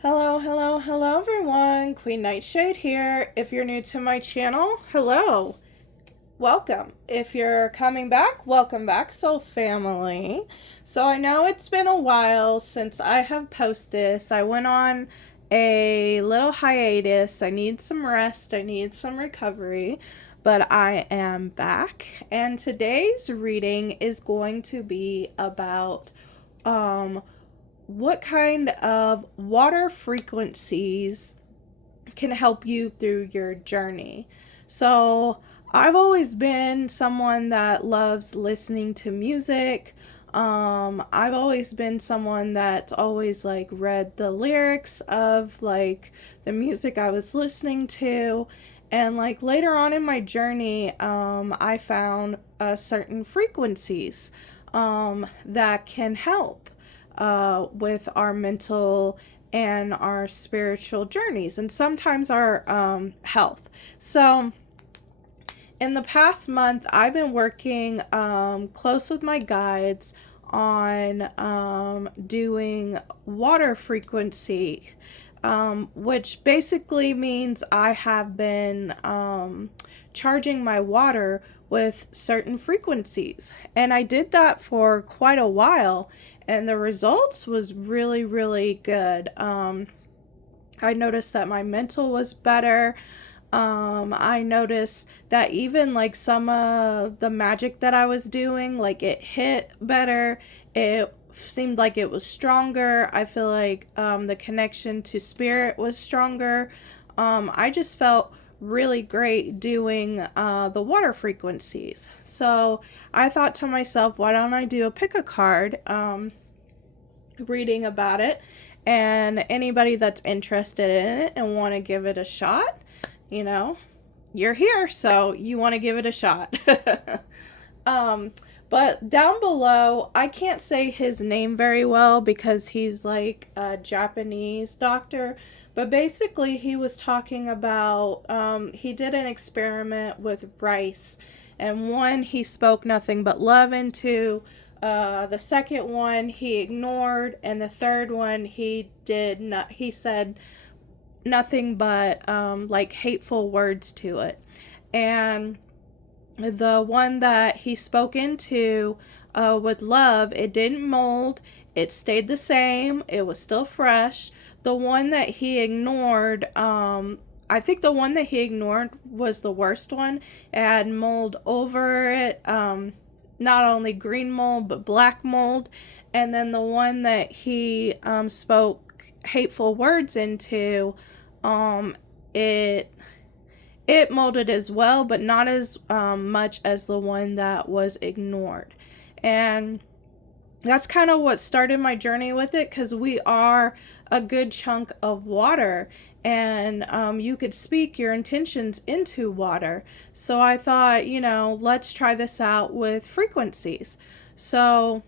Hello everyone. Queen Nightshade here. If you're new to my channel, hello. Welcome. If you're coming back, welcome back, soul family. So I know it's been a while since I have posted. I went on a little hiatus. I need some rest. I need some recovery. But I am back. And today's reading is going to be about what kind of water frequencies can help you through your journey. So, I've always been someone that loves listening to music. I've always been someone that's always like read the lyrics of like the music I was listening to. And like later on in my journey, I found certain frequencies that can help with our mental and our spiritual journeys, and sometimes our health. So, in the past month, I've been working close with my guides on doing water frequency, which basically means I have been charging my water with certain frequencies. And I did that for quite a while, and the results was really, really good. I noticed that my mental was better. I noticed that even like some of the magic that I was doing, like it hit better. It seemed like it was stronger. I feel like the connection to spirit was stronger. I just felt really great doing the water frequencies. So I thought to myself, why don't I do a pick a card reading about it? And anybody that's interested in it and want to give it a shot, you know, you're here, so you want to give it a shot. But down below, I can't say his name very well because he's like a Japanese doctor. But basically, he was talking about, he did an experiment with rice. And one, he spoke nothing but love into. The second one, he ignored. And the third one, he did not, he said nothing but like hateful words to it. And the one that he spoke into with love, it didn't mold, it stayed the same, it was still fresh. The one that he ignored, I think the one that he ignored was the worst one. It had mold over it, not only green mold but black mold. And then the one that he spoke hateful words into, it molded as well, but not as much as the one that was ignored. And that's kind of what started my journey with it, because we are a good chunk of water, and you could speak your intentions into water. So I thought, let's try this out with frequencies. So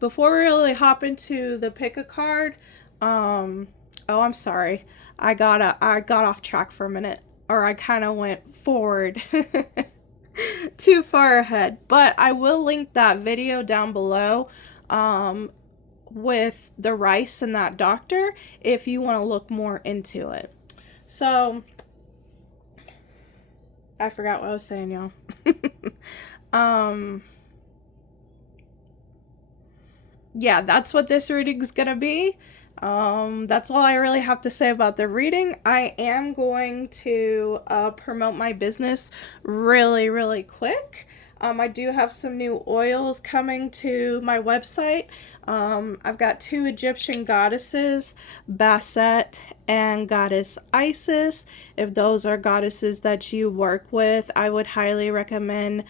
before we really hop into the pick a card, oh, I'm sorry. I got off track for a minute, or I kind of went forward too far ahead. But I will link that video down below with the rice and that doctor if you want to look more into it. So I forgot what I was saying, y'all. Yeah, that's what this reading's gonna be. That's all I really have to say about the reading. I am going to promote my business really, really quick. I do have some new oils coming to my website. I've got two Egyptian goddesses, Bastet and goddess Isis. If those are goddesses that you work with, I would highly recommend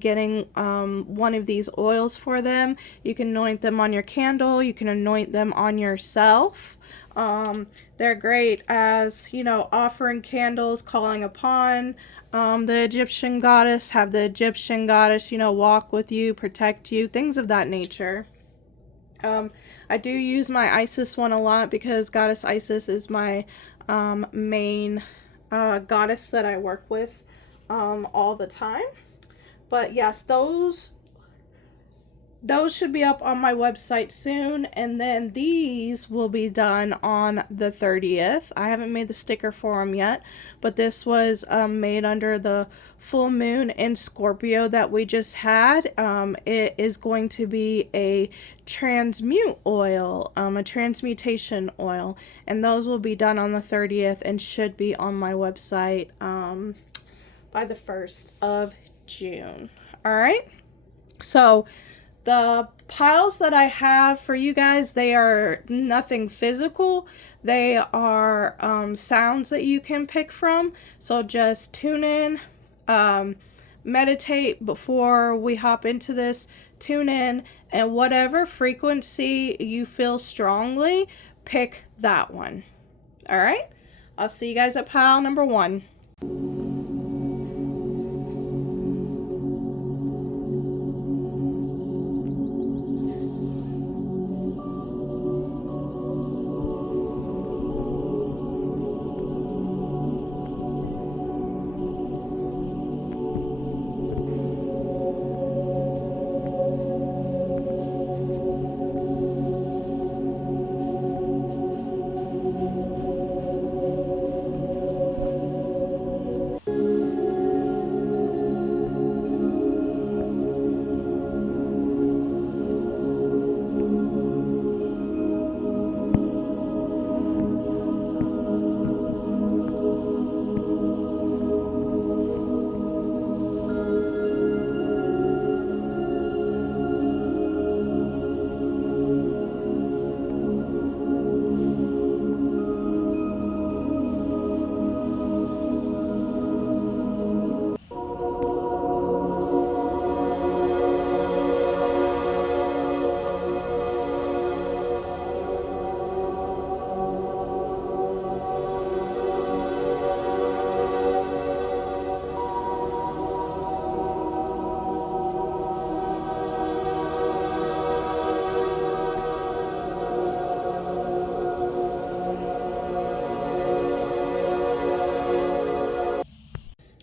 getting one of these oils for them. You can anoint them on your candle. You can anoint them on yourself. They're great as, offering candles, calling upon the Egyptian goddess, have the Egyptian goddess, walk with you, protect you, things of that nature. I do use my Isis one a lot because goddess Isis is my main goddess that I work with all the time. But yes, those those should be up on my website soon, and then these will be done on the 30th. I haven't made the sticker for them yet, but this was made under the full moon in Scorpio that we just had. It is going to be a transmute oil, a transmutation oil, and those will be done on the 30th and should be on my website by the 1st of June. All right, so the piles that I have for you guys, they are nothing physical. They are sounds that you can pick from. So just tune in, meditate before we hop into this. Tune in, and whatever frequency you feel strongly, pick that one. All right? I'll see you guys at pile number 1.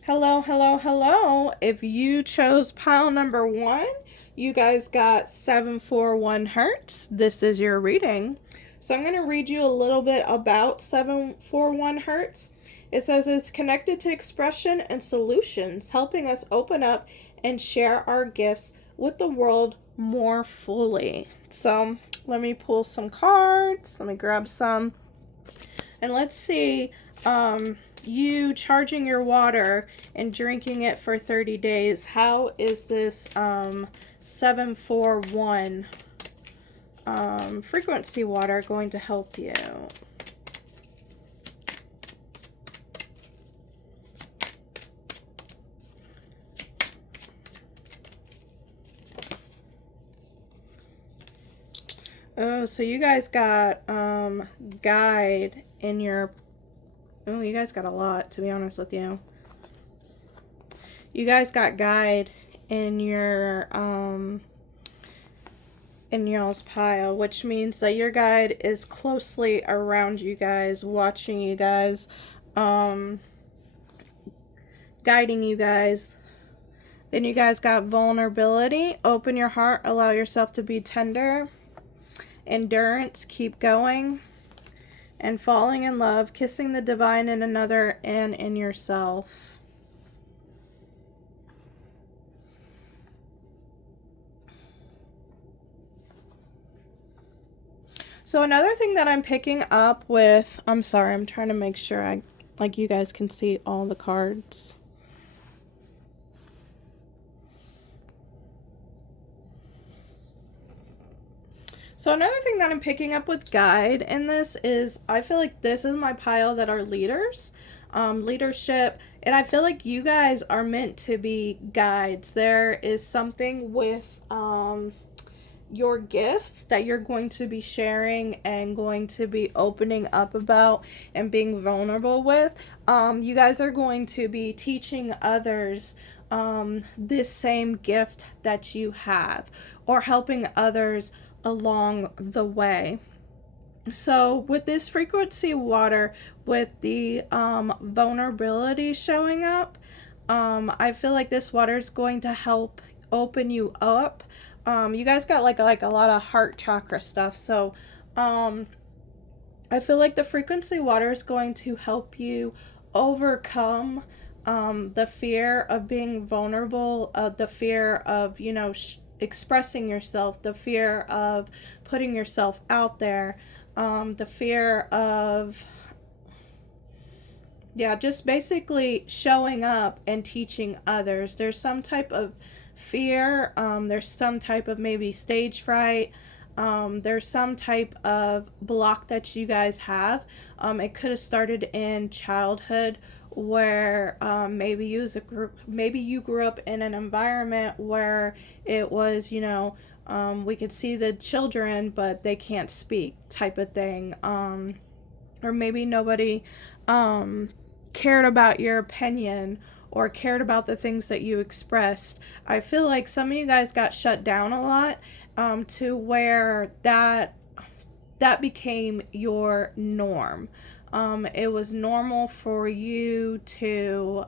Hello, hello, hello. If you chose pile number 1, you guys got 741 hertz. This is your reading. So I'm going to read you a little bit about 741 hertz. It says it's connected to expression and solutions, helping us open up and share our gifts with the world more fully. So let me pull some cards. Let me grab some. And let's see, you charging your water and drinking it for 30 days. How is this 741 frequency water going to help you? Oh, so you guys got guide in your... Oh, you guys got a lot, to be honest with you. You guys got guide in your in y'all's pile, which means that your guide is closely around you guys, watching you guys, guiding you guys. Then you guys got vulnerability. Open your heart, allow yourself to be tender. Endurance, keep going. And falling in love, kissing the divine in another and in yourself. So another thing that I'm picking up with, I'm sorry, I'm trying to make sure you guys can see all the cards. So another thing that I'm picking up with guide in this is, I feel like this is my pile that are leaders, leadership, and I feel like you guys are meant to be guides. There is something with your gifts that you're going to be sharing and going to be opening up about and being vulnerable with. You guys are going to be teaching others this same gift that you have, or helping others along the way. So with this frequency water, with the vulnerability showing up, I feel like this water is going to help open you up You guys got like a lot of heart chakra stuff. So I feel like the frequency water is going to help you overcome the fear of being vulnerable, the fear of, you know, expressing yourself, the fear of putting yourself out there, the fear of, yeah, just basically showing up and teaching others. There's some type of fear, there's some type of maybe stage fright. There's some type of block that you guys have. It could have started in childhood where maybe you grew up in an environment where it was, you know, we could see the children but they can't speak type of thing. Or maybe nobody cared about your opinion or cared about the things that you expressed. I feel like some of you guys got shut down a lot, to where that became your norm. It was normal for you to,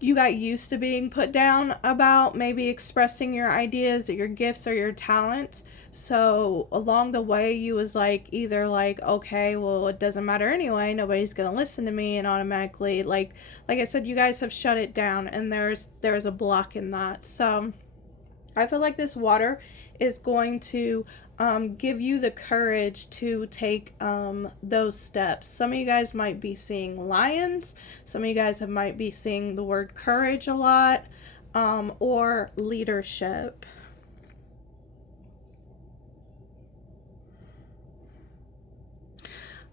you got used to being put down about maybe expressing your ideas or your gifts or your talents. So along the way you was like, either like, okay, well, it doesn't matter anyway, nobody's gonna listen to me, and automatically, like I said, you guys have shut it down, and there's a block in that. So I feel like this water is going to give you the courage to take those steps. Some of you guys might be seeing lions. Some of you guys might be seeing the word courage a lot, or leadership.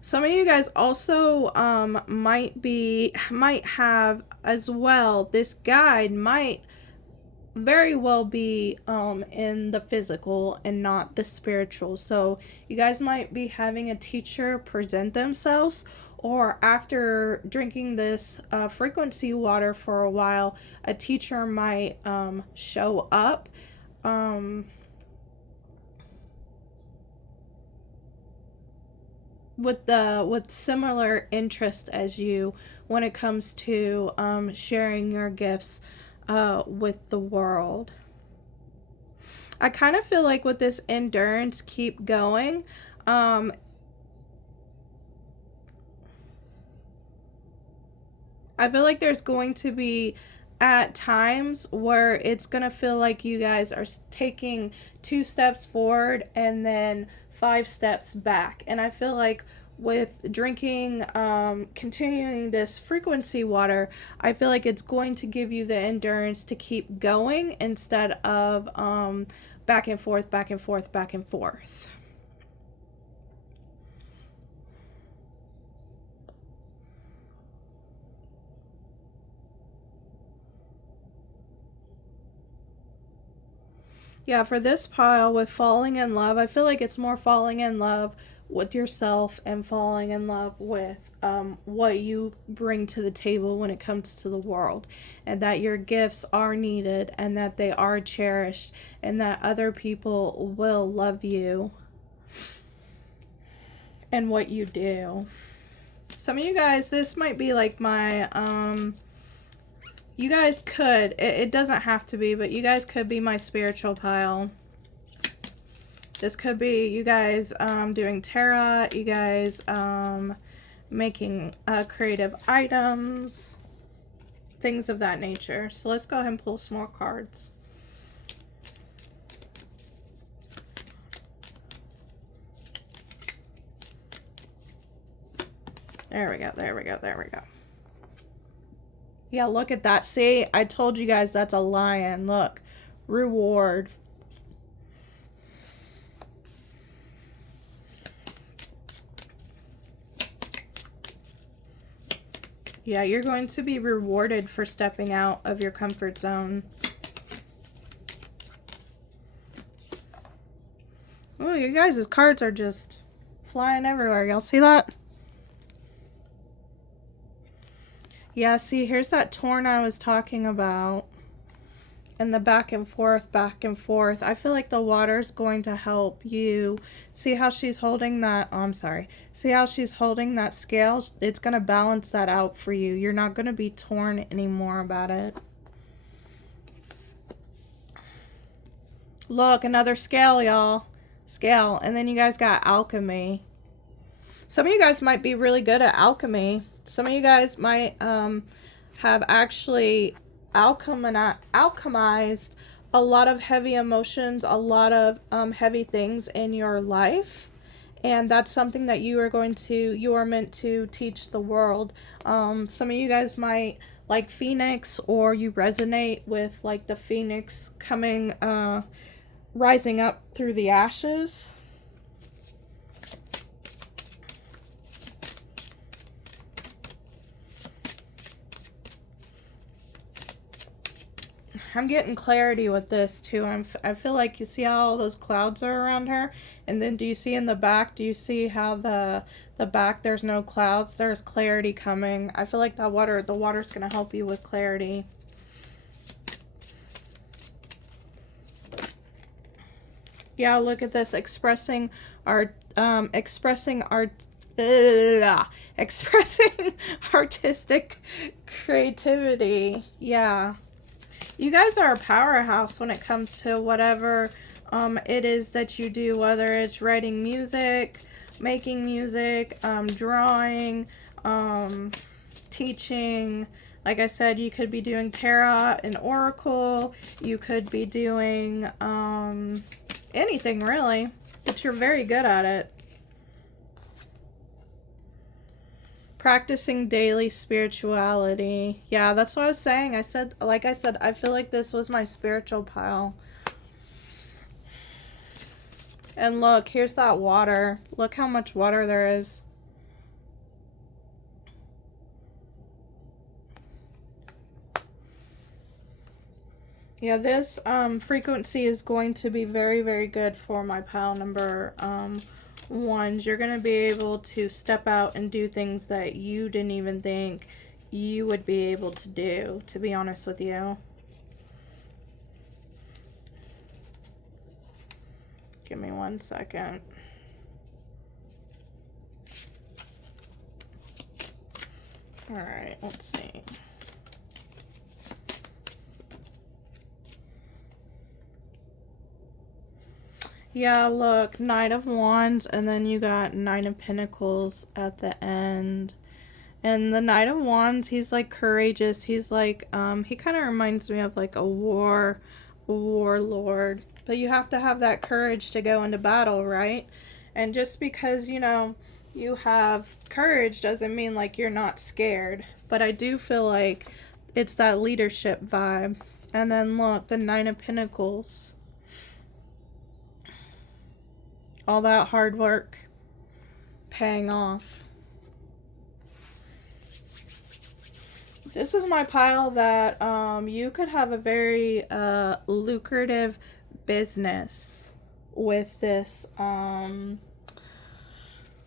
Some of you guys also might have as well, this guide might very well be in the physical and not the spiritual. So you guys might be having a teacher present themselves, or after drinking this frequency water for a while, a teacher might show up with similar interest as you when it comes to sharing your gifts with the world. I kind of feel like with this endurance, keep going. I feel like there's going to be at times where it's going to feel like you guys are taking 2 steps forward and then 5 steps back. And I feel like with drinking, continuing this frequency water, I feel like it's going to give you the endurance to keep going instead of back and forth, back and forth, back and forth. Yeah, for this pile with falling in love, I feel like it's more falling in love with yourself and falling in love with what you bring to the table when it comes to the world, and that your gifts are needed and that they are cherished and that other people will love you and what you do. Some of you guys, this might be like my you guys could, it doesn't have to be, but you guys could be my spiritual pile. This could be you guys doing tarot, you guys making creative items, things of that nature. So let's go ahead and pull some more cards. There we go, there we go, there we go. Yeah, look at that. See, I told you guys that's a lion. Look, reward. Yeah, you're going to be rewarded for stepping out of your comfort zone. Oh, you guys' cards are just flying everywhere. Y'all see that? Yeah, see, here's that torn I was talking about. And the back and forth, back and forth. I feel like the water's going to help you. See how she's holding that? Oh, I'm sorry. See how she's holding that scale? It's going to balance that out for you. You're not going to be torn anymore about it. Look, another scale, y'all. Scale. And then you guys got alchemy. Some of you guys might be really good at alchemy. Some of you guys might have actually alchemized a lot of heavy emotions, a lot of heavy things in your life. And that's something that you are meant to teach the world. Some of you guys might like Phoenix, or you resonate with like the Phoenix coming, rising up through the ashes. I'm getting clarity with this too. I feel like, you see how all those clouds are around her, and then do you see in the back, do you see how the back, there's no clouds, there's clarity coming. I feel like the water's going to help you with clarity. Yeah, look at this, expressing artistic creativity. Yeah. You guys are a powerhouse when it comes to whatever it is that you do, whether it's writing music, making music, drawing, teaching. Like I said, you could be doing tarot and oracle. You could be doing anything really, but you're very good at it. Practicing daily spirituality. Yeah, that's what I was saying. Like I said, I feel like this was my spiritual pile. And look, here's that water. Look how much water there is. Yeah, this frequency is going to be very, very good for my pile number ones. You're going to be able to step out and do things that you didn't even think you would be able to do, to be honest with you. Give me 1 second. All right, let's see. Yeah, look, Knight of Wands, and then you got Nine of Pentacles at the end. And the Knight of Wands, he's like courageous. He's like, he kind of reminds me of like a warlord. But you have to have that courage to go into battle, right? And just because, you know, you have courage doesn't mean like you're not scared. But I do feel like it's that leadership vibe. And then look, the Nine of Pentacles. All that hard work paying off. This is my pile that you could have a very lucrative business with this,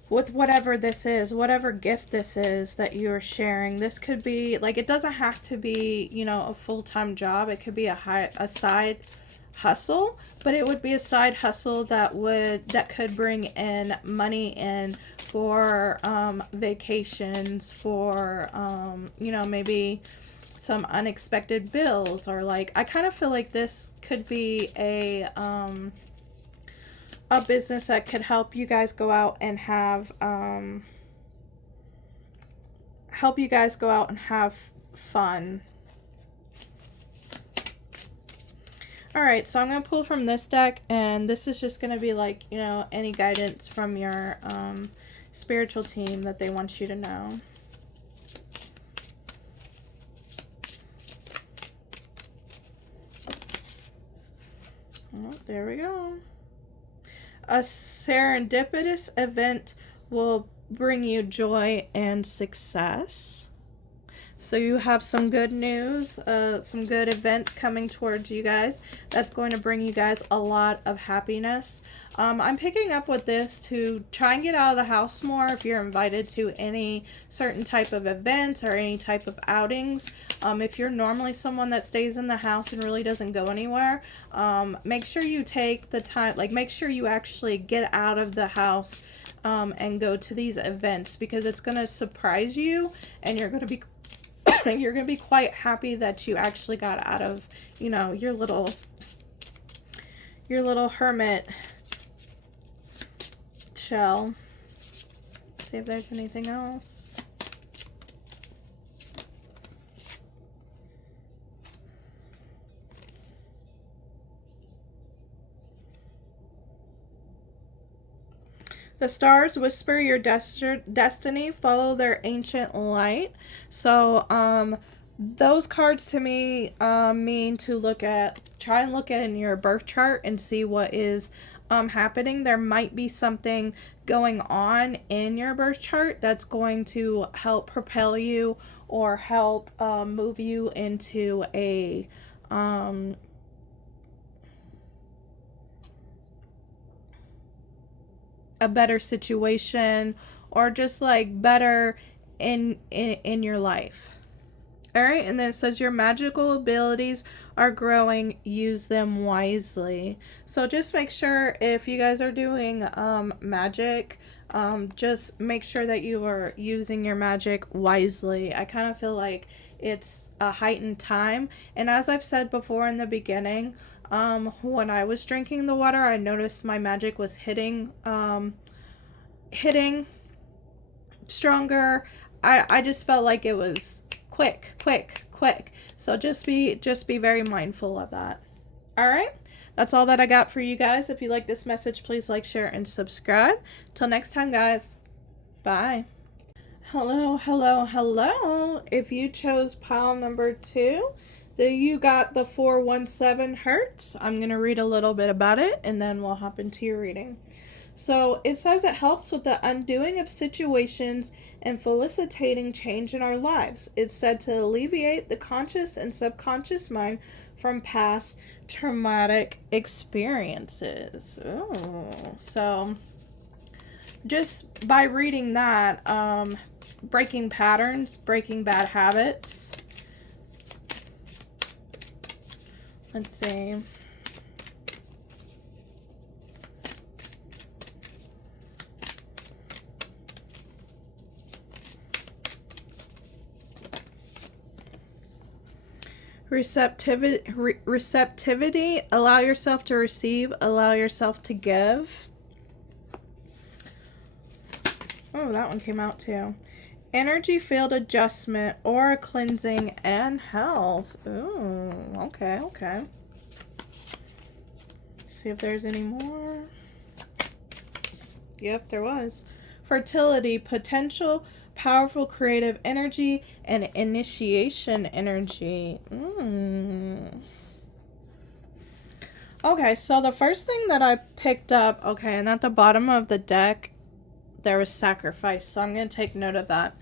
with whatever this is, whatever gift this is that you're sharing. This could be, like, it doesn't have to be, you know, a full-time job. It could be a side hustle, but it would be a side hustle that could bring in money in for vacations, for you know, maybe some unexpected bills, or like, I kind of feel like this could be a business that could help you guys go out and have fun. Alright, so I'm going to pull from this deck, and this is just going to be like, you know, any guidance from your spiritual team that they want you to know. Oh, there we go. A serendipitous event will bring you joy and success. So you have some good news, some good events coming towards you guys. That's going to bring you guys a lot of happiness. I'm picking up with this to try and get out of the house more if you're invited to any certain type of events or any type of outings. If you're normally someone that stays in the house and really doesn't go anywhere, make sure you take the time, like make sure you actually get out of the house and go to these events, because it's going to surprise you, and you're going to be quite happy that you actually got out of, you know, your little your little hermit shell. See if there's anything else. The stars whisper your destiny, follow their ancient light. So those cards to me mean to try and look at in your birth chart and see what is happening. There might be something going on in your birth chart that's going to help propel you or help move you into a better situation, or just like better in your life. All right, and then it says your magical abilities are growing, use them wisely. So just make sure if you guys are doing magic, just make sure that you are using your magic wisely. I kind of feel like it's a heightened time, and as I've said before in the beginning, when I was drinking the water, I noticed my magic was hitting stronger. I just felt like it was quick. So just be very mindful of that. All right, that's all that I got for you guys. If you like this message, please like, share, and subscribe. Till next time, guys. Bye. Hello. If you chose pile number 2, then you got the 417 Hertz. I'm going to read a little bit about it, and then we'll hop into your reading. So it says it helps with the undoing of situations and felicitating change in our lives. It's said to alleviate the conscious and subconscious mind from past traumatic experiences. Ooh. So just by reading that, breaking patterns, breaking bad habits. Let's see. Receptivity, allow yourself to receive, allow yourself to give. Oh, that one came out too. Energy field adjustment, aura cleansing, and health. Ooh, okay. Let's see if there's any more. Yep, there was. Fertility, potential, powerful creative energy, and initiation energy. Okay, so the first thing that I picked up, okay, and at the bottom of the deck, there was sacrifice, so I'm going to take note of that.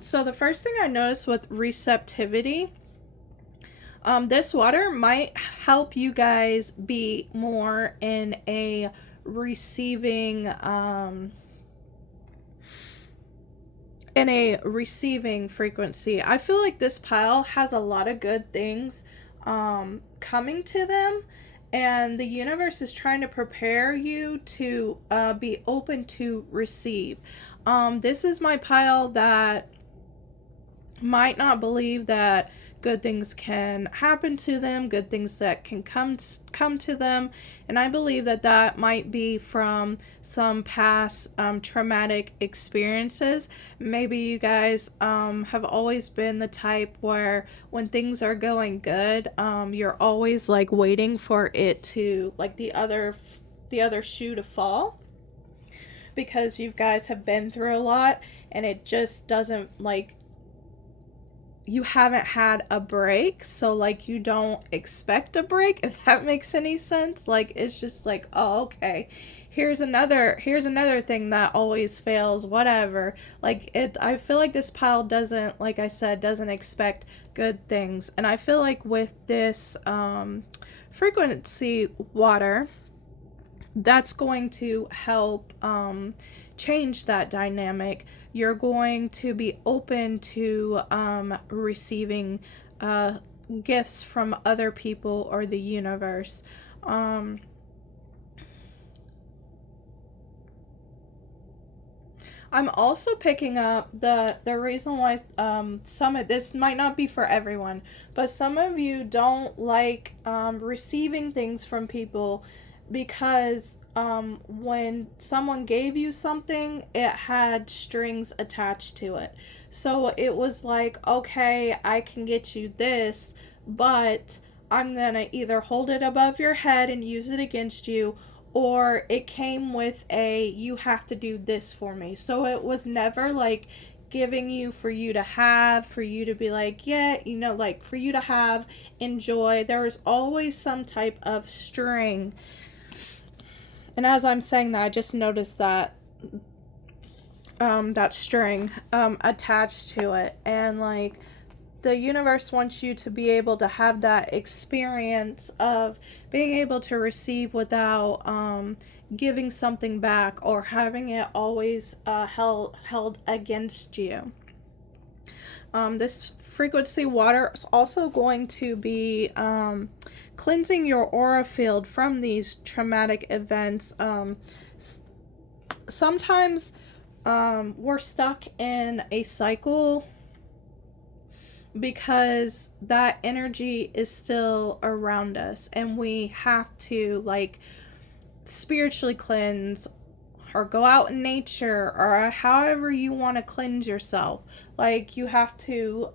So the first thing I noticed with receptivity, this water might help you guys be more in a receiving frequency. I feel like this pile has a lot of good things coming to them, and the universe is trying to prepare you to be open to receive. This is my pile that might not believe that good things can happen to them, good things that can come to them, and I believe that that might be from some past traumatic experiences. Maybe you guys have always been the type where when things are going good, you're always like waiting for it to, like, the other shoe to fall, because you guys have been through a lot and it just doesn't, like, you haven't had a break, so like you don't expect a break, if that makes any sense. Like, it's just like, oh, okay, here's another thing that always fails, whatever. Like, I feel like this pile doesn't, like I said, doesn't expect good things. And I feel like with this frequency water, that's going to help change that dynamic. You're going to be open to receiving gifts from other people or the universe. I'm also picking up the reason why some of this might not be for everyone, but some of you don't like receiving things from people because when someone gave you something, it had strings attached to it. So it was like, okay, I can get you this, but I'm gonna either hold it above your head and use it against you, or it came with a you have to do this for me. So it was never like giving you for you to have, for you to be like, yeah, you know, like for you to have, enjoy. There was always some type of string. And as I'm saying that, I just noticed that that string attached to it. And like the universe wants you to be able to have that experience of being able to receive without giving something back or having it always held against you. This frequency water is also going to be cleansing your aura field from these traumatic events. Sometimes we're stuck in a cycle because that energy is still around us, and we have to like spiritually cleanse or go out in nature or however you want to cleanse yourself. Like you have to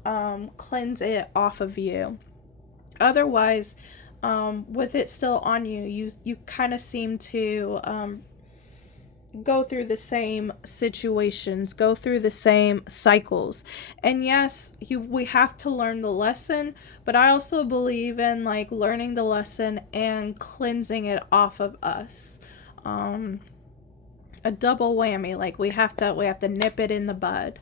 cleanse it off of you. Otherwise, with it still on you, you kind of seem to go through the same situations, go through the same cycles. And yes, we have to learn the lesson, but I also believe in like learning the lesson and cleansing it off of us. A double whammy, like we have to nip it in the bud.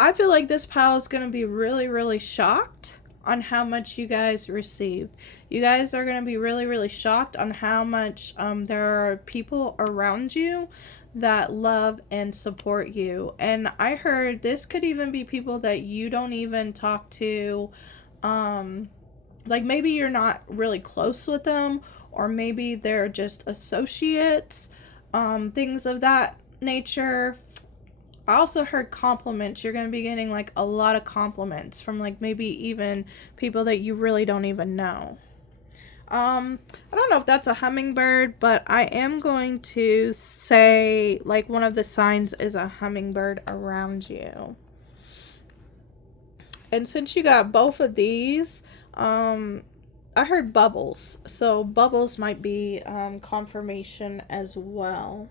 I feel like this pile is going to be really, really shocked on how much you guys received. You guys are going to be really, really shocked on how much there are people around you that love and support you. And I heard this could even be people that you don't even talk to. Like maybe you're not really close with them, or maybe they're just associates, things of that nature. I also heard compliments. You're going to be getting like a lot of compliments from like maybe even people that you really don't even know. I don't know if that's a hummingbird, but I am going to say like one of the signs is a hummingbird around you. And since you got both of these, I heard bubbles. So bubbles might be confirmation as well.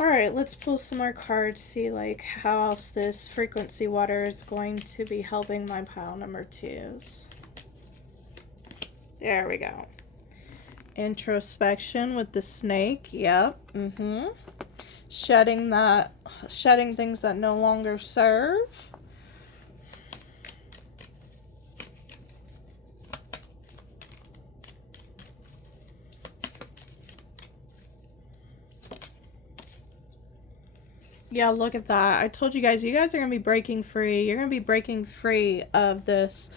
All right, let's pull some more cards, see like how else this frequency water is going to be helping my pile number 2s. There we go. Introspection with the snake. Yep. Shedding things that no longer serve. Yeah, look at that. I told you guys are going to be breaking free. You're going to be breaking free of this.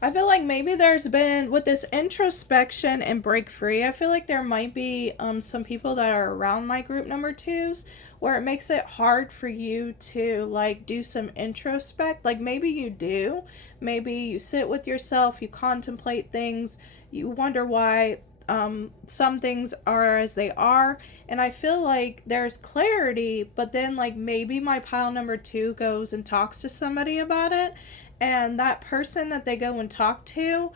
I feel like maybe there's been, with this introspection and break free, I feel like there might be some people that are around my group number 2s where it makes it hard for you to like do some introspect. Like maybe you do. Maybe you sit with yourself, you contemplate things, you wonder why some things are as they are, and I feel like there's clarity, but then like maybe my pile number 2 goes and talks to somebody about it, and that person that they go and talk to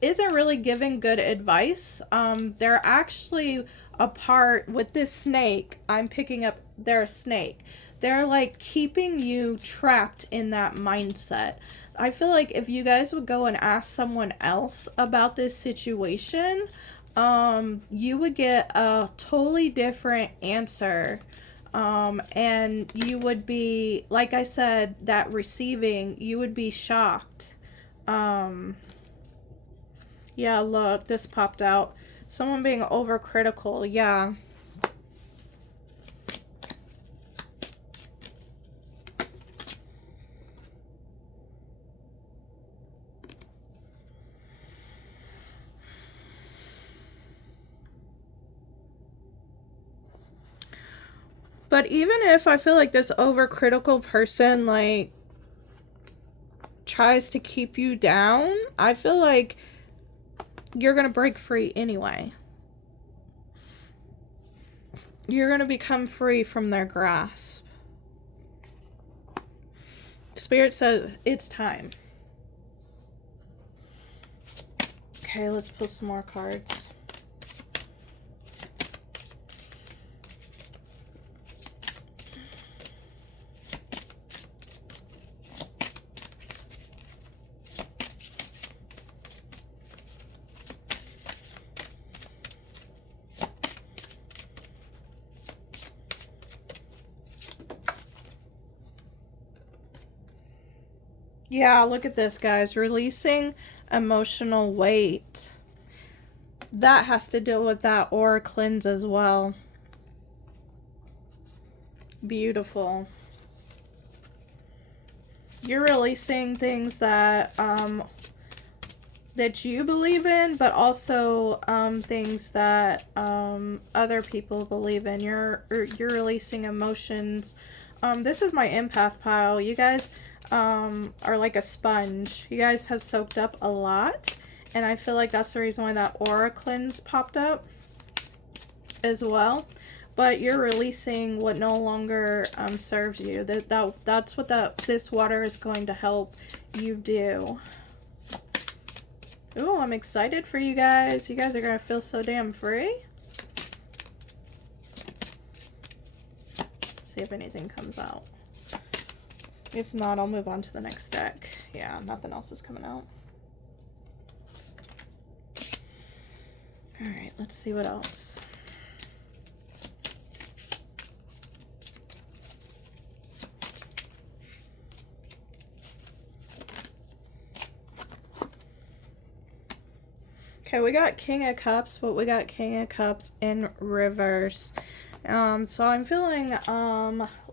isn't really giving good advice. They're actually a part with this snake. I'm picking up they're a snake. They're like keeping you trapped in that mindset. I feel like if you guys would go and ask someone else about this situation, you would get a totally different answer. And you would be, like I said, that receiving, you would be shocked. Yeah, look, this popped out. Someone being overcritical. Yeah. But even if I feel like this overcritical person, like, tries to keep you down, I feel like you're going to break free anyway. You're going to become free from their grasp. Spirit says it's time. Okay, let's pull some more cards. Yeah, look at this, guys. Releasing emotional weight. That has to deal with that aura cleanse as well. Beautiful. You're releasing things that that you believe in, but also things that other people believe in. You're releasing emotions. This is my empath pile. You guys are like a sponge. You guys have soaked up a lot, and I feel like that's the reason why that aura cleanse popped up as well. But you're releasing what no longer serves you. That's what this water is going to help you do. Ooh, I'm excited for you guys. You guys are going to feel so damn free. See if anything comes out. If not, I'll move on to the next deck. Yeah, nothing else is coming out. Alright, let's see what else. Okay, we got King of Cups, but we got King of Cups in reverse. So I'm feeling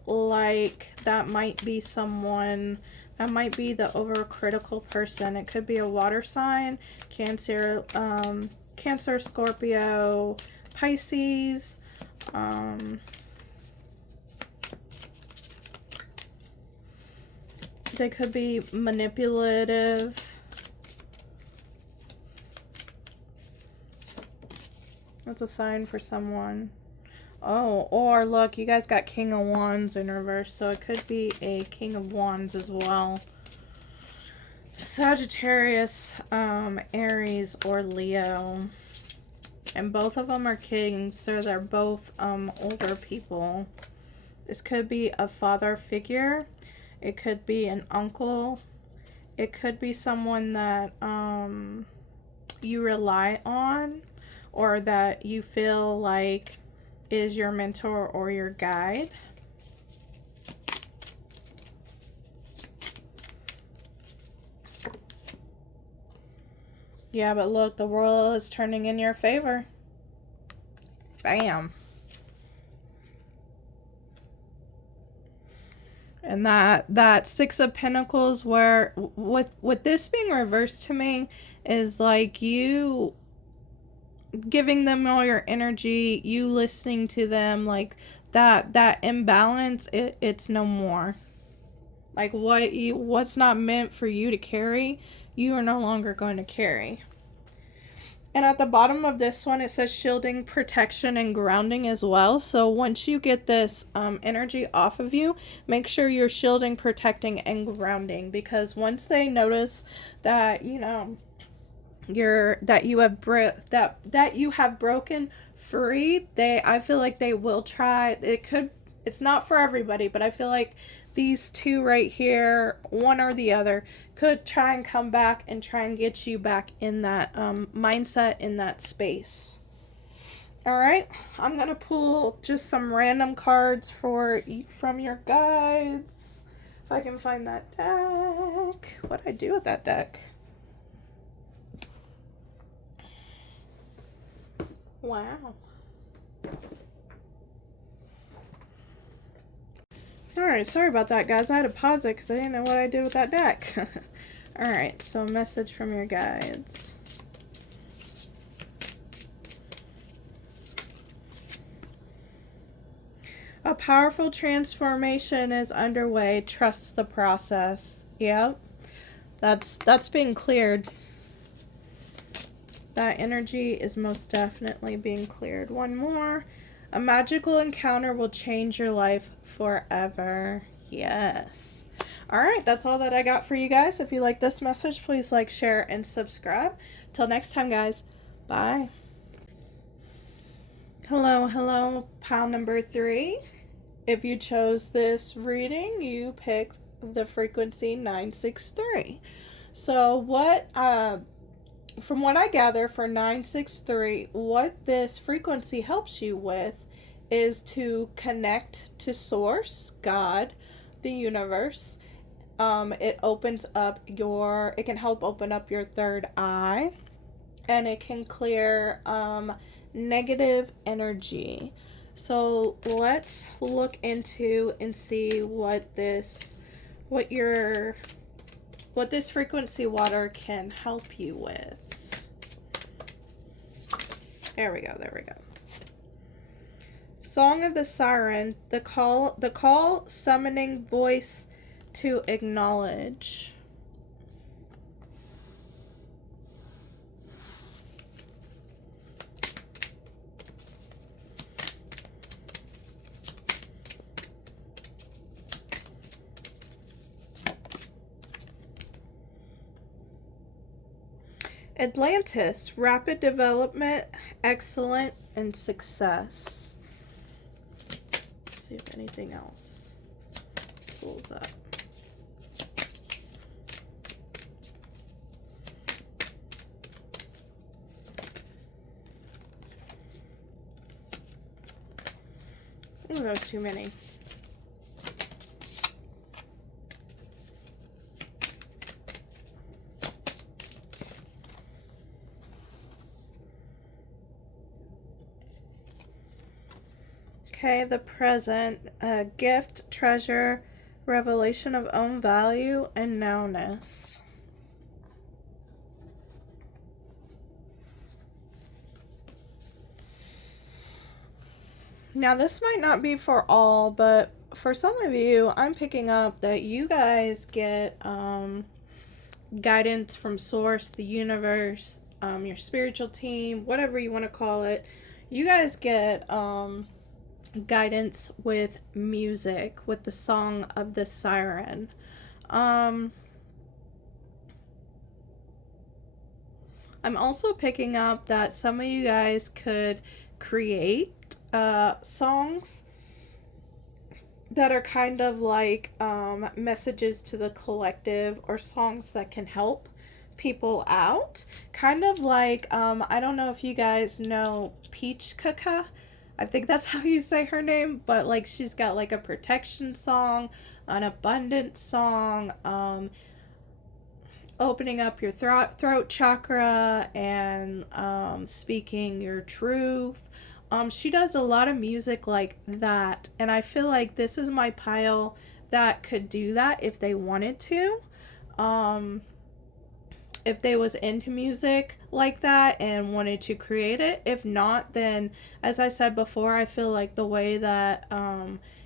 like that might be someone, that might be the overcritical person. It could be a water sign, Cancer, Scorpio, Pisces. They could be manipulative. That's a sign for someone. Oh, or look, you guys got King of Wands in reverse, so it could be a King of Wands as well. Sagittarius, Aries, or Leo. And both of them are kings, so they're both older people. This could be a father figure. It could be an uncle. It could be someone that you rely on, or that you feel like is your mentor or your guide. Yeah, but look, the world is turning in your favor. Bam. And that Six of Pentacles, where with this being reversed to me, is like you giving them all your energy, you listening to them, like that imbalance, it's no more. Like what's not meant for you to carry, you are no longer going to carry. And at the bottom of this one, it says shielding, protection, and grounding as well. So once you get this energy off of you, make sure you're shielding, protecting, and grounding, because once they notice that, you know, that you have broken free, I feel like they will try. It's not for everybody, but I feel like these two right here, one or the other, could try and come back and try and get you back in that mindset, in that space. All right, I'm gonna pull just some random cards from your guides. If I can find that deck. What'd I do with that deck? Wow. Alright, sorry about that, guys. I had to pause it because I didn't know what I did with that deck. Alright, so message from your guides. A powerful transformation is underway. Trust the process. Yep. That's being cleared. That energy is most definitely being cleared. One more. A magical encounter will change your life forever. Yes. Alright, that's all that I got for you guys. If you like this message, please like, share, and subscribe. Till next time, guys. Bye. Hello, pile number 3. If you chose this reading, you picked the frequency 963. So from what I gather for 963, what this frequency helps you with is to connect to Source, God, the universe. It can help open up your third eye, and it can clear negative energy. So let's look into and see what this frequency water can help you with. There we go. Song of the Siren, the call summoning voice to acknowledge. Atlantis, rapid development, excellent, and success. Let's see if anything else pulls up. Oh, that was too many. Okay, the present, gift, treasure, revelation of own value, and nowness. Now, this might not be for all, but for some of you, I'm picking up that you guys get guidance from Source, the universe, your spiritual team, whatever you want to call it. You guys get guidance with music, with the Song of the Siren. I'm also picking up that some of you guys could create songs that are kind of like messages to the collective, or songs that can help people out. Kind of like, I don't know if you guys know 𝓉𝒐𝒃. I think that's how you say her name, but like she's got like a protection song, an abundance song, opening up your throat chakra, and speaking your truth. She does a lot of music like that, and I feel like this is my pile that could do that if they wanted to. If they was into music like that and wanted to create it. If not, then as I said before, I feel like the way that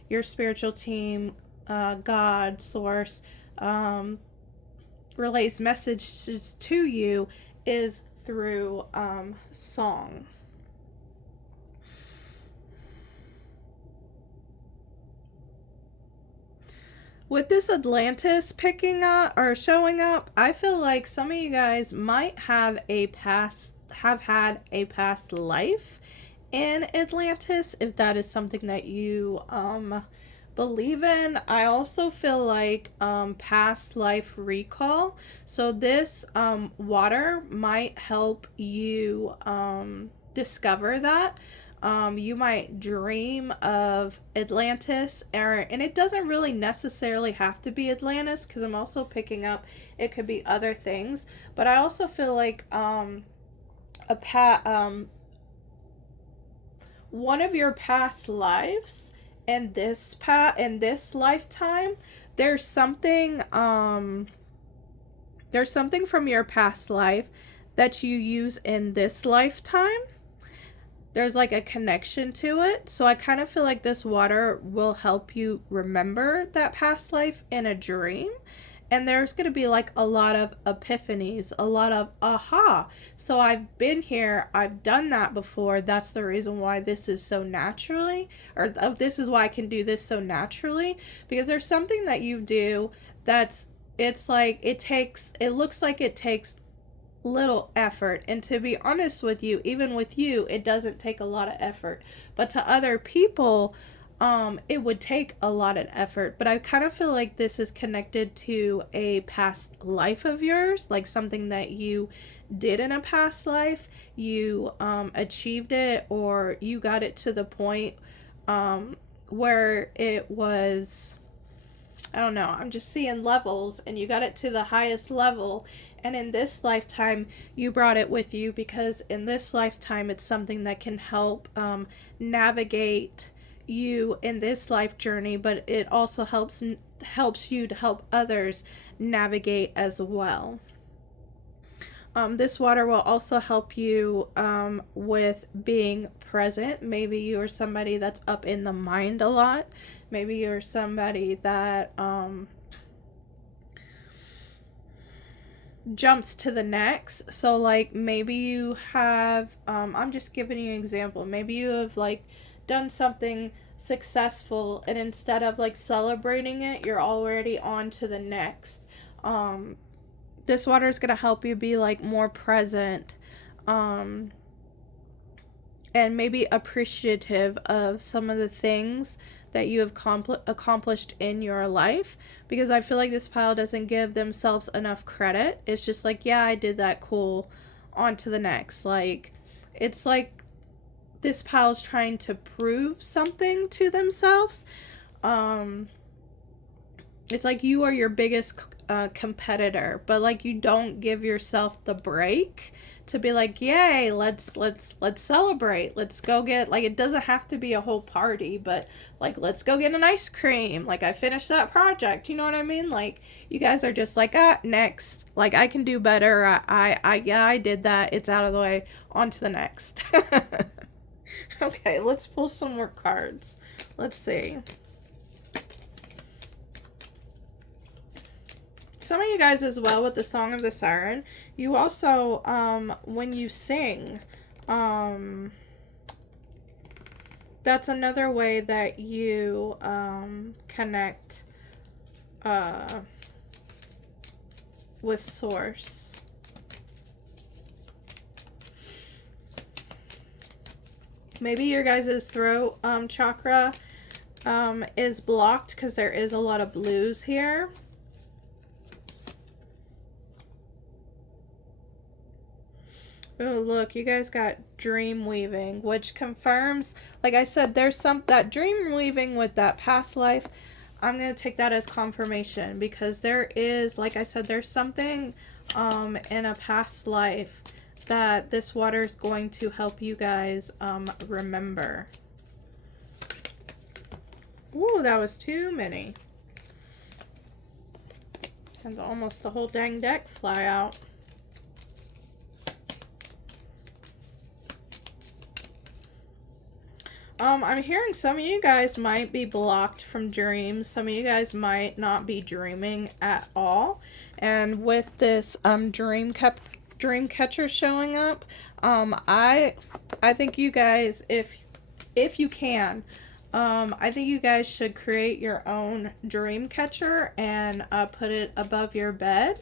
your spiritual team, God, Source, relays messages to you is through song. With this Atlantis picking up or showing up, I feel like some of you guys might have had a past life in Atlantis, if that is something that you believe in. I also feel like past life recall. So this water might help you discover that. You might dream of Atlantis, and it doesn't really necessarily have to be Atlantis, because I'm also picking up it could be other things. But I also feel like one of your past lives and this lifetime, there's something from your past life that you use in this lifetime. There's like a connection to it. So I kind of feel like this water will help you remember that past life in a dream. And there's going to be like a lot of epiphanies, a lot of aha. So I've been here, I've done that before. That's the reason why this is so naturally, or this is why I can do this so naturally. Because there's something that you do it's like it looks like it takes little effort, and to be honest with you, even with you, it doesn't take a lot of effort, but to other people it would take a lot of effort. But I kind of feel like this is connected to a past life of yours, like something that you did in a past life, you achieved it, or you got it to the point where it was, I don't know, I'm just seeing levels, and you got it to the highest level. And in this lifetime, you brought it with you, because in this lifetime, it's something that can help navigate you in this life journey, but it also helps you to help others navigate as well. This water will also help you with being present. Maybe you're somebody that's up in the mind a lot. Maybe you're somebody that jumps to the next. So like maybe you have, I'm just giving you an example. Maybe you have like done something successful, and instead of like celebrating it, you're already on to the next. This water is going to help you be like more present, and maybe appreciative of some of the things that you have accomplished in your life, because I feel like this pile doesn't give themselves enough credit. It's just like, yeah, I did that, cool, on to the next. Like, it's like this pile's trying to prove something to themselves. It's like you are your biggest competitor, but like you don't give yourself the break to be like, yay, let's celebrate, let's go get, like, it doesn't have to be a whole party, but like, let's go get an ice cream, like, I finished that project, you know what I mean? Like, you guys are just like, next, like, I can do better, I did that, it's out of the way, on to the next. Okay, let's pull some more cards. Let's see. Some of you guys as well with the Song of the Siren, you also, when you sing, that's another way that you connect with Source. Maybe your guys' throat chakra is blocked because there is a lot of blues here. Oh, look, you guys got dream weaving, which confirms, like I said, there's that dream weaving with that past life. I'm going to take that as confirmation, because there is, like I said, there's something in a past life that this water is going to help you guys remember. Ooh, that was too many. And almost the whole dang deck fly out. I'm hearing some of you guys might be blocked from dreams. Some of you guys might not be dreaming at all. And with this dream catcher showing up, I think you guys, if you can, I think you guys should create your own dream catcher and put it above your bed.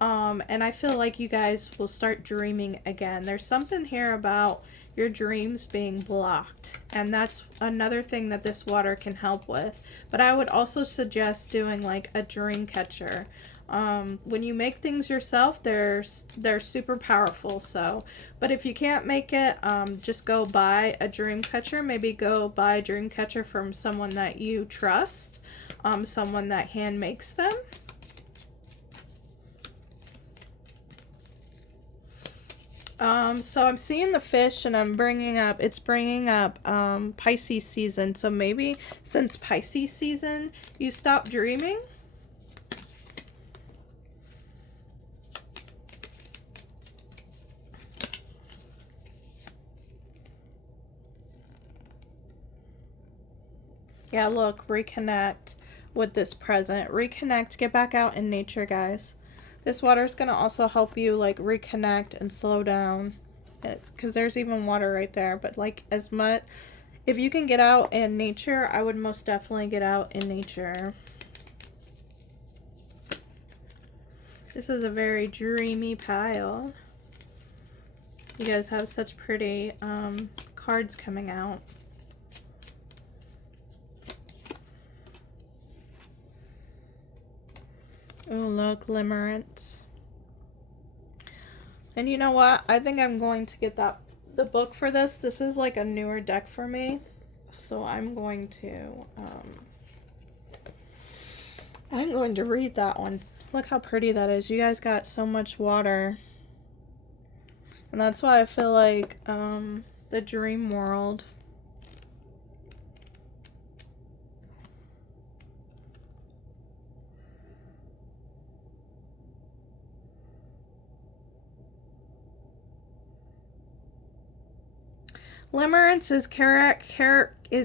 And I feel like you guys will start dreaming again. There's something here about your dreams being blocked, and that's another thing that this water can help with. But I would also suggest doing like a dream catcher. When you make things yourself, they're super powerful. So, but if you can't make it, just go buy a dream catcher. Maybe go buy a dream catcher from someone that you trust, someone that hand makes them. So I'm seeing the fish and it's bringing up Pisces season. So maybe since Pisces season, you stopped dreaming. Yeah, look, reconnect with this present. Reconnect, get back out in nature, guys. This water is going to also help you, like, reconnect and slow down. Because there's even water right there. But, like, if you can get out in nature, I would most definitely get out in nature. This is a very dreamy pile. You guys have such pretty cards coming out. Oh, look, limerence. And you know what? I think I'm going to get the book for this. This is like a newer deck for me. So I'm going to read that one. Look how pretty that is. You guys got so much water. And that's why I feel like the dream world. Limerence is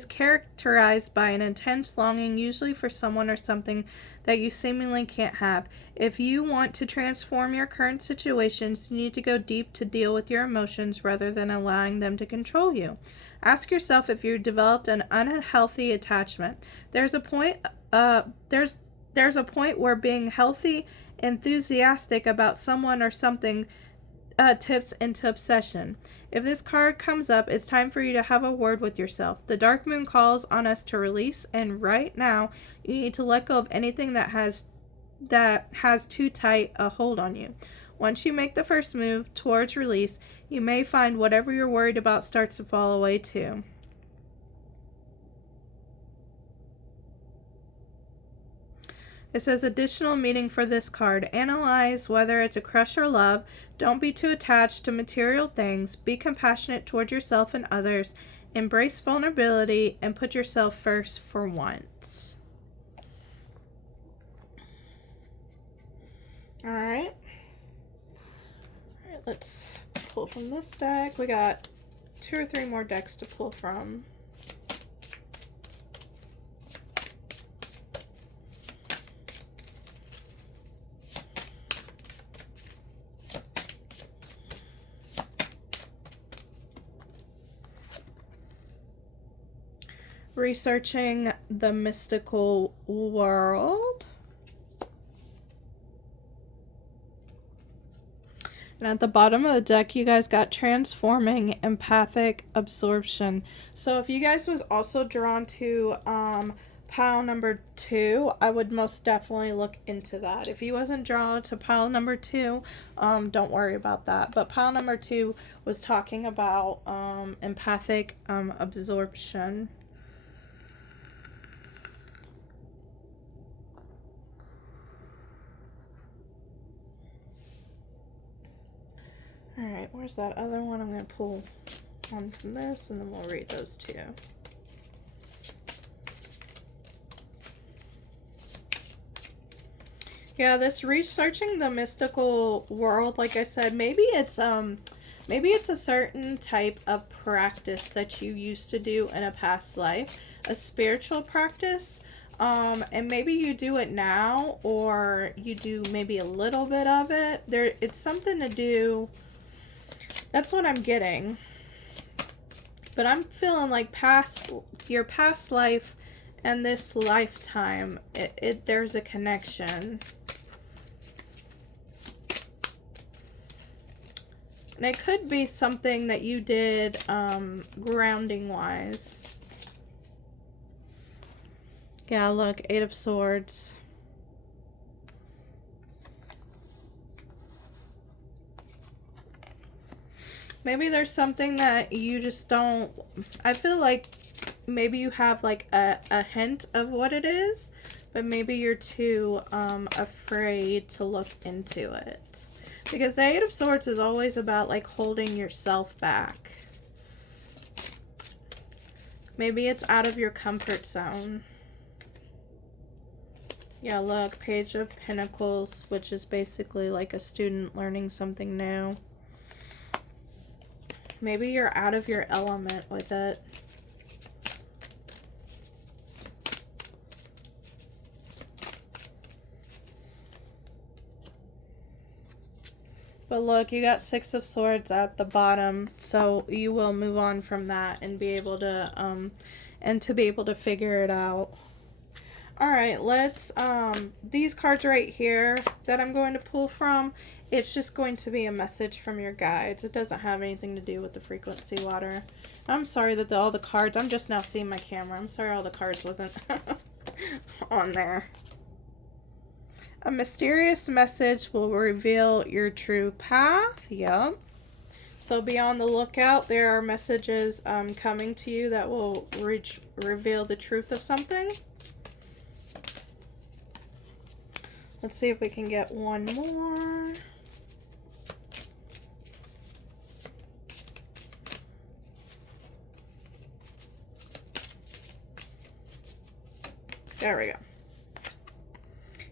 characterized by an intense longing, usually for someone or something that you seemingly can't have. If you want to transform your current situations, you need to go deep to deal with your emotions rather than allowing them to control you. Ask yourself if you've developed an unhealthy attachment. There's a point where being healthy, enthusiastic about someone or something tips into obsession. If this card comes up, it's time for you to have a word with yourself. The dark moon calls on us to release, and right now you need to let go of anything that has too tight a hold on you. Once you make the first move towards release, you may find whatever you're worried about starts to fall away too. It says additional meaning for this card. Analyze whether it's a crush or love. Don't be too attached to material things. Be compassionate toward yourself and others. Embrace vulnerability and put yourself first for once. All right, let's pull from this deck. We got 2 or 3 more decks to pull from. Researching the mystical world. And at the bottom of the deck, you guys got transforming empathic absorption. So if you guys was also drawn to pile number 2, I would most definitely look into that. If you wasn't drawn to pile number 2, don't worry about that. But pile number 2 was talking about empathic absorption. Alright, where's that other one? I'm going to pull one from this, and then we'll read those 2. Yeah, this researching the mystical world, like I said, maybe it's a certain type of practice that you used to do in a past life, a spiritual practice. And maybe you do it now, or you do maybe a little bit of it. It's something to do. That's what I'm getting. But I'm feeling like your past life and this lifetime, there's a connection. And it could be something that you did grounding wise. Yeah, look, 8 of Swords. Maybe there's something that you just don't. I feel like maybe you have like a hint of what it is, but maybe you're too afraid to look into it. Because the Eight of Swords is always about like holding yourself back. Maybe it's out of your comfort zone. Yeah, look, Page of Pentacles, which is basically like a student learning something new. Maybe you're out of your element with it. But look, you got Six of Swords at the bottom, so you will move on from that and be able to figure it out. All right, let's these cards right here that I'm going to pull from, it's just going to be a message from your guides. It doesn't have anything to do with the frequency water. I'm sorry that all the cards, I'm just now seeing my camera. I'm sorry all the cards wasn't on there. A mysterious message will reveal your true path. Yep. So be on the lookout. There are messages coming to you that will reveal the truth of something. Let's see if we can get one more. There we go.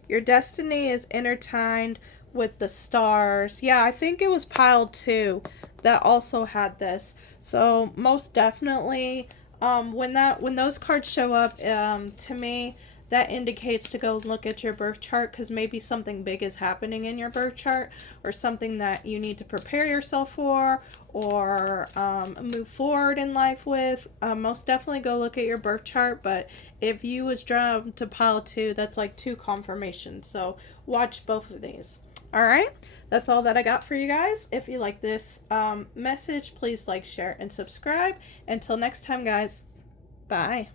Your destiny is intertwined with the stars. Yeah, I think it was pile 2 that also had this. So most definitely, when those cards show up, to me, that indicates to go look at your birth chart, because maybe something big is happening in your birth chart, or something that you need to prepare yourself for, or move forward in life with. Most definitely go look at your birth chart. But if you was drawn to pile 2, that's like 2 confirmations. So watch both of these. All right, that's all that I got for you guys. If you like this message, please like, share, and subscribe. Until next time, guys. Bye.